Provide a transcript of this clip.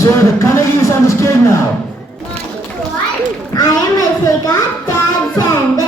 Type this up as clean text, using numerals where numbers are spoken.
So the Kanagi is on the stage now. I am Asika, Tabs and